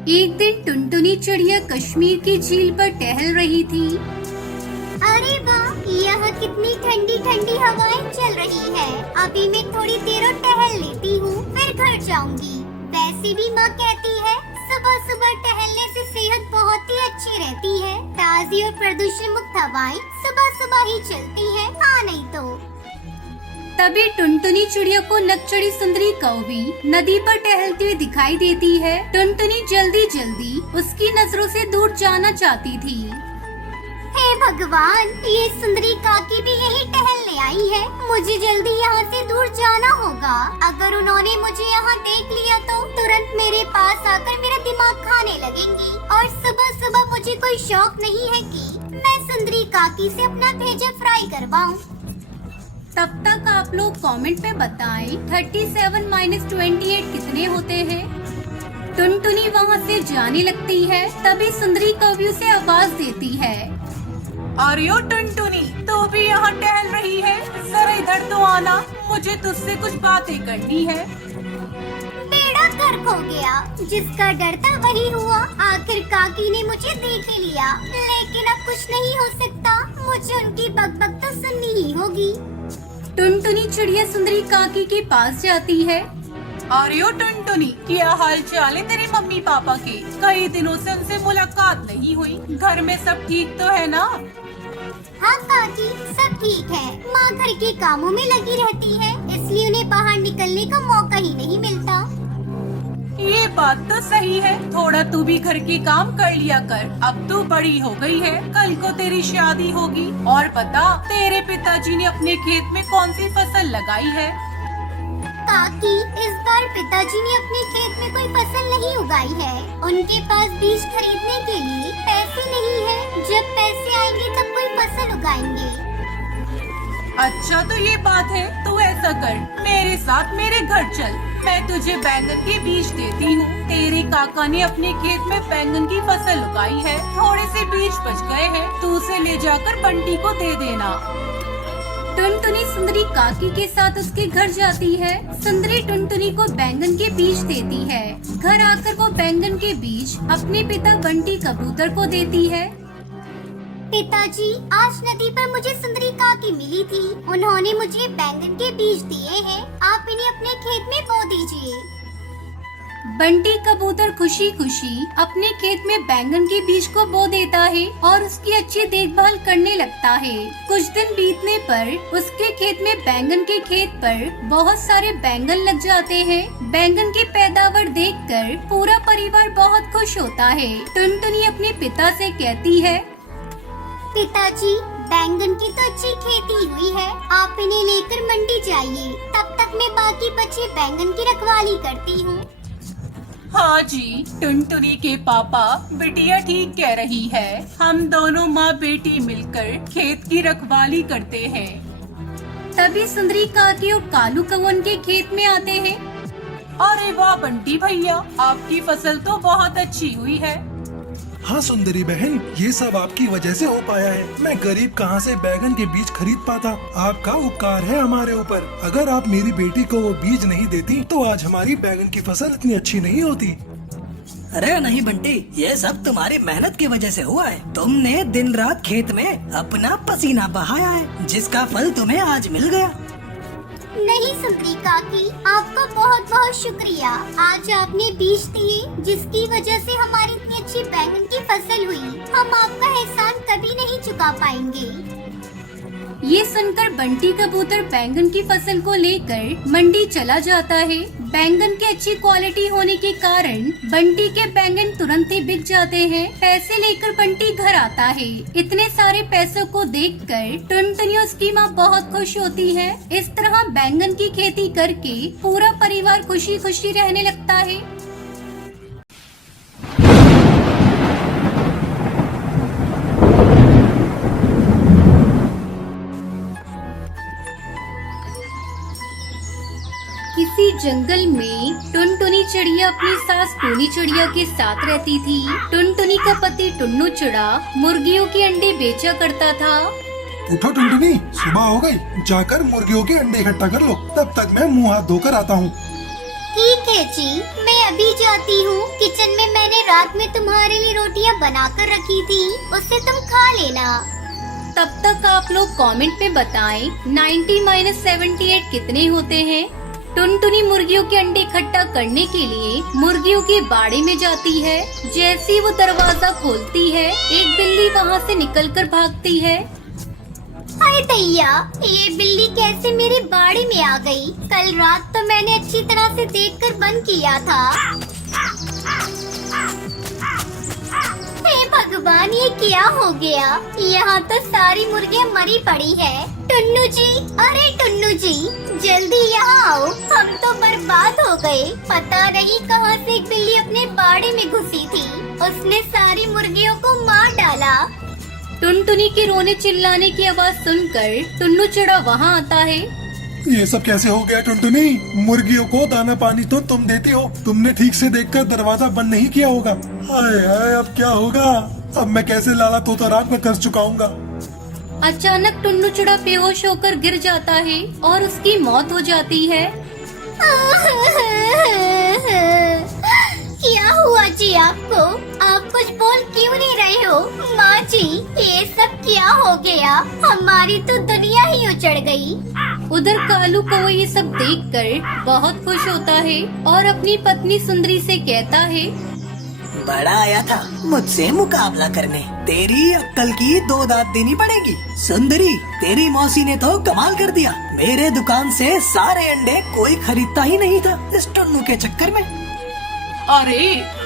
एक दिन टुनटुनी चिड़िया कश्मीर की झील पर टहल रही थी। अरे वाह, यहाँ कितनी ठंडी ठंडी हवाएं चल रही है। अभी मैं थोड़ी देर और टहल लेती हूँ, फिर घर जाऊंगी। वैसे भी माँ कहती है सुबह सुबह टहलने से सेहत बहुत ही अच्छी रहती है। ताजी और प्रदूषण मुक्त हवाएं सुबह सुबह ही चलती है, हाँ नहीं तो। तभी टुनटुनी चिड़िया को नकचड़ी सुंदरी कौवी नदी पर टहलती हुई दिखाई देती है। टुनटुनी जल्दी जल्दी उसकी नजरों से दूर जाना चाहती थी। हे भगवान, ये सुंदरी काकी भी यही टहलने आई है। मुझे जल्दी यहाँ से दूर जाना होगा। अगर उन्होंने मुझे यहाँ देख लिया तो तुरंत मेरे पास आकर मेरा दिमाग खाने लगेंगी। और सुबह सुबह मुझे कोई शौक नहीं है कि मैं सुंदरी काकी से अपना भेजा फ्राई करवाऊँ। तब तक आप लोग कमेंट में बताएं 37 - 28 कितने होते हैं। टुनटुनी वहाँ से जाने लगती है। तभी सुंदरी कौवी उसे आवाज देती है। अरे ओ टुनटुनी, तू भी यहाँ टहल रही है? जरा इधर तो आना, मुझे तुझसे कुछ बातें करनी है। बेड़ा गर्क हो गया, जिसका डर था वही हुआ। आखिर काकी ने मुझे देख ही लिया, लेकिन अब कुछ नहीं हो सकता। मुझे उनकी बकबक तो सुननी ही होगी। टुनटुनी चिड़िया सुंदरी काकी के पास जाती है। अरे ओ टुनटुनी, क्या हाल चाल है तेरे मम्मी पापा के? कई दिनों से उनसे मुलाकात नहीं हुई। घर में सब ठीक तो है ना? हाँ काकी, सब ठीक है। माँ घर के कामों में लगी रहती है, इसलिए उन्हें बाहर निकलने का मौका ही नहीं मिलता। ये बात तो सही है। थोड़ा तू भी घर के काम कर लिया कर। अब तू बड़ी हो गई है, कल को तेरी शादी होगी। और बता, तेरे पिताजी ने अपने खेत में कौन सी फसल लगाई है? काकी, इस बार पिताजी ने अपने खेत में कोई फसल नहीं उगाई है। उनके पास बीज खरीदने के लिए पैसे नहीं है। जब पैसे आएंगे तब कोई फसल उगाएंगे। अच्छा तो ये बात है, तू ऐसा कर, मेरे साथ मेरे घर चल। मैं तुझे बैंगन के बीज देती हूँ। तेरे काका ने अपने खेत में बैंगन की फसल उगाई है। थोड़े से बीज बच गए हैं, तू उसे ले जाकर बंटी को दे देना। टुनटुनी सुंदरी काकी के साथ उसके घर जाती है। सुंदरी टुनटुनी को बैंगन के बीज देती है। घर आकर वो बैंगन के बीज अपने पिता बंटी कबूतर को देती है। पिताजी, आज नदी पर मुझे सुंदरी काकी मिली थी। उन्होंने मुझे बैंगन के बीज दिए हैं। आप इन्हें अपने खेत में बो दीजिए। बंटी कबूतर खुशी खुशी अपने खेत में बैंगन के बीज को बो देता है और उसकी अच्छी देखभाल करने लगता है। कुछ दिन बीतने पर उसके खेत में बैंगन के खेत पर बहुत सारे बैंगन लग जाते हैं। बैंगन की पैदावार देखकर पूरा परिवार बहुत खुश होता है। टुनटुनी अपने पिता से कहती है, पिताजी, बैंगन की तो अच्छी खेती हुई है। आप इन्हें लेकर मंडी जाइए। तब तक मैं बाकी बचे बैंगन की रखवाली करती हूँ। हाँ जी, टुनटुनी के पापा, बिटिया ठीक कह रही है। हम दोनों माँ बेटी मिलकर खेत की रखवाली करते हैं। तभी सुंदरी काकी और कालू कौवा उनके खेत में आते हैं। अरे वाह बंटी भैया, आपकी फसल तो बहुत अच्छी हुई है। हाँ सुंदरी बहन, ये सब आपकी वजह से हो पाया है। मैं गरीब कहाँ से बैगन के बीज खरीद पाता। आपका उपकार है हमारे ऊपर। अगर आप मेरी बेटी को वो बीज नहीं देती तो आज हमारी बैगन की फसल इतनी अच्छी नहीं होती। अरे नहीं बंटी, ये सब तुम्हारी मेहनत की वजह से हुआ है। तुमने दिन रात खेत में अपना पसीना बहाया है, जिसका फल तुम्हें आज मिल गया। नहीं सुंदरी काकी, आपका बहुत बहुत शुक्रिया। आज आपने बीज दिए, जिसकी वजह से हमारी इतनी अच्छी बैंगन की फसल हुई। हम आपका एहसान कभी नहीं चुका पाएंगे। ये सुनकर बंटी कबूतर बैंगन की फसल को लेकर मंडी चला जाता है। बैंगन की अच्छी क्वालिटी होने के कारण बंटी के बैंगन तुरंत ही बिक जाते हैं। पैसे लेकर बंटी घर आता है। इतने सारे पैसों को देखकर टुनटुनी और उसकी माँ बहुत खुश होती है। इस तरह बैंगन की खेती करके पूरा परिवार खुशी खुशी रहने लगता है। किसी जंगल में टुनटुनी चिड़िया अपनी सास टूनी चिड़िया के साथ रहती थी। टुनटुनी का पति टुन्नू चिड़ा मुर्गियों के अंडे बेचा करता था। उठो टुनटुनी, सुबह हो गई। जाकर मुर्गियों के अंडे इकट्ठा कर लो। तब तक मैं मुंह हाथ धोकर आता हूँ। ठीक है जी, मैं अभी जाती हूँ। किचन में मैंने रात में तुम्हारे लिए रोटियाँ बना कर रखी थी, उससे तुम खा लेना। तब तक आप लोग कमेंट में बताएं 90 - 78 कितने होते हैं। टुनटुनी मुर्गियों के अंडे इकट्ठा करने के लिए मुर्गियों के बाड़े में जाती है। जैसे ही वो दरवाजा खोलती है, एक बिल्ली वहाँ से निकलकर भागती है। अरे दैया, ये बिल्ली कैसे मेरे बाड़े में आ गई? कल रात तो मैंने अच्छी तरह से देखकर बंद किया था। हे भगवान, ये क्या हो गया? यहाँ तो सारी मुर्गियाँ मरी पड़ी है। टुन्नू जी, अरे टुन्नू जी, जल्दी यहाँ आओ, हम तो बर्बाद हो गए। पता नहीं कहाँ से एक बिल्ली अपने बाड़े में घुसी थी, उसने सारी मुर्गियों को मार डाला। टुनटुनी के रोने चिल्लाने की आवाज सुनकर टुन्नू चिड़ा वहाँ आता है। ये सब कैसे हो गया टुनटुनी? मुर्गियों को दाना पानी तो तुम देती हो, तुमने ठीक से देखकर दरवाजा बंद नहीं किया होगा। हाय हाय, अब क्या होगा? अब मैं कैसे लाला तोता राम का कर्ज चुकाऊंगा? अचानक टुन्नू चिड़ा बेहोश होकर गिर जाता है और उसकी मौत हो जाती है। क्या हुआ जी आपको? आप कुछ बोल क्यों नहीं रहे हो? माँ जी, ये सब क्या हो गया? हमारी तो दुनिया ही उजड़ गई। उधर कालू कौवा ये सब देखकर बहुत खुश होता है और अपनी पत्नी सुंदरी से कहता है, बड़ा आया था मुझसे मुकाबला करने, तेरी अक्कल की 2 दांत देनी पड़ेगी। सुंदरी, तेरी मौसी ने तो कमाल कर दिया। मेरे दुकान से सारे अंडे कोई खरीदता ही नहीं था इस टुन्नू के चक्कर में। अरे,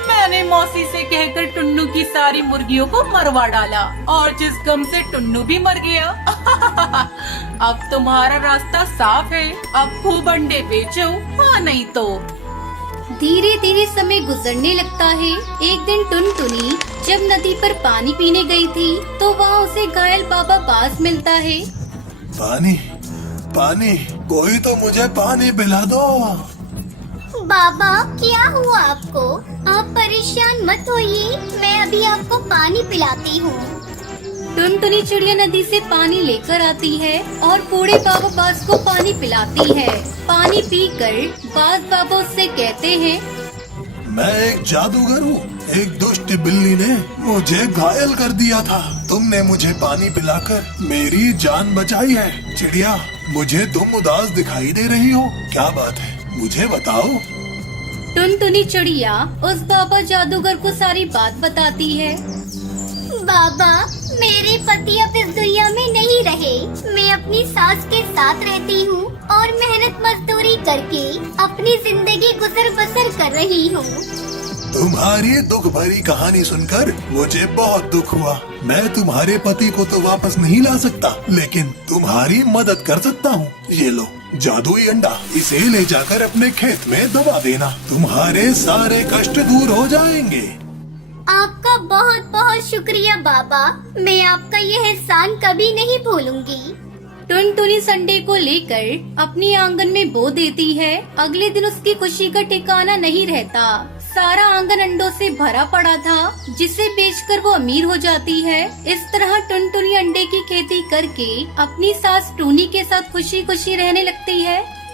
मैंने मौसी से कहकर टुन्नू की सारी मुर्गियों को मरवा डाला और जिस गम से टुन्नू भी मर गया। अब तुम्हारा रास्ता साफ है, अब खूब अंडे बेचो, हाँ नहीं तो। धीरे धीरे समय गुजरने लगता है। एक दिन टुनटुनी जब नदी पर पानी पीने गई थी तो वहाँ उसे घायल बाबा बाज मिलता है। पानी पानी, कोई तो मुझे पानी पिला दो। बाबा, क्या हुआ आपको? आप परेशान मत होइए, मैं अभी आपको पानी पिलाती हूँ। टुनटुनी चिड़िया नदी से पानी लेकर आती है और बूढ़े बाबा बाज को पानी पिलाती है। पानी पीकर बाज बाबा उससे कहते हैं, मैं एक जादूगर हूँ। एक दुष्ट बिल्ली ने मुझे घायल कर दिया था। तुमने मुझे पानी पिलाकर मेरी जान बचाई है। चिड़िया, मुझे तुम उदास दिखाई दे रही हो, क्या बात है? मुझे बताओ। टुनटुनी चिड़िया उस बाबा जादूगर को सारी बात बताती है। बाबा, मेरे पति अब इस दुनिया में नहीं रहे। मैं अपनी सास के साथ रहती हूँ और मेहनत मजदूरी करके अपनी जिंदगी गुजर बसर कर रही हूँ। तुम्हारी दुख भरी कहानी सुनकर मुझे बहुत दुख हुआ। मैं तुम्हारे पति को तो वापस नहीं ला सकता, लेकिन तुम्हारी मदद कर सकता हूँ। ये लो जादुई अंडा, इसे ले जाकर अपने खेत में दबा देना, तुम्हारे सारे कष्ट दूर हो जाएंगे। आपका बहुत बहुत शुक्रिया बाबा, मैं आपका ये एहसान कभी नहीं भूलूंगी। टुनटुनी संडे को लेकर अपनी आंगन में बो देती है। अगले दिन उसकी खुशी का ठिकाना नहीं रहता। सारा आंगन अंडों से भरा पड़ा था, जिसे बेचकर वो अमीर हो जाती है। इस तरह टुनटुनी अंडे की खेती करके अपनी सास टूनी के साथ खुशी खुशी रहने लगती है।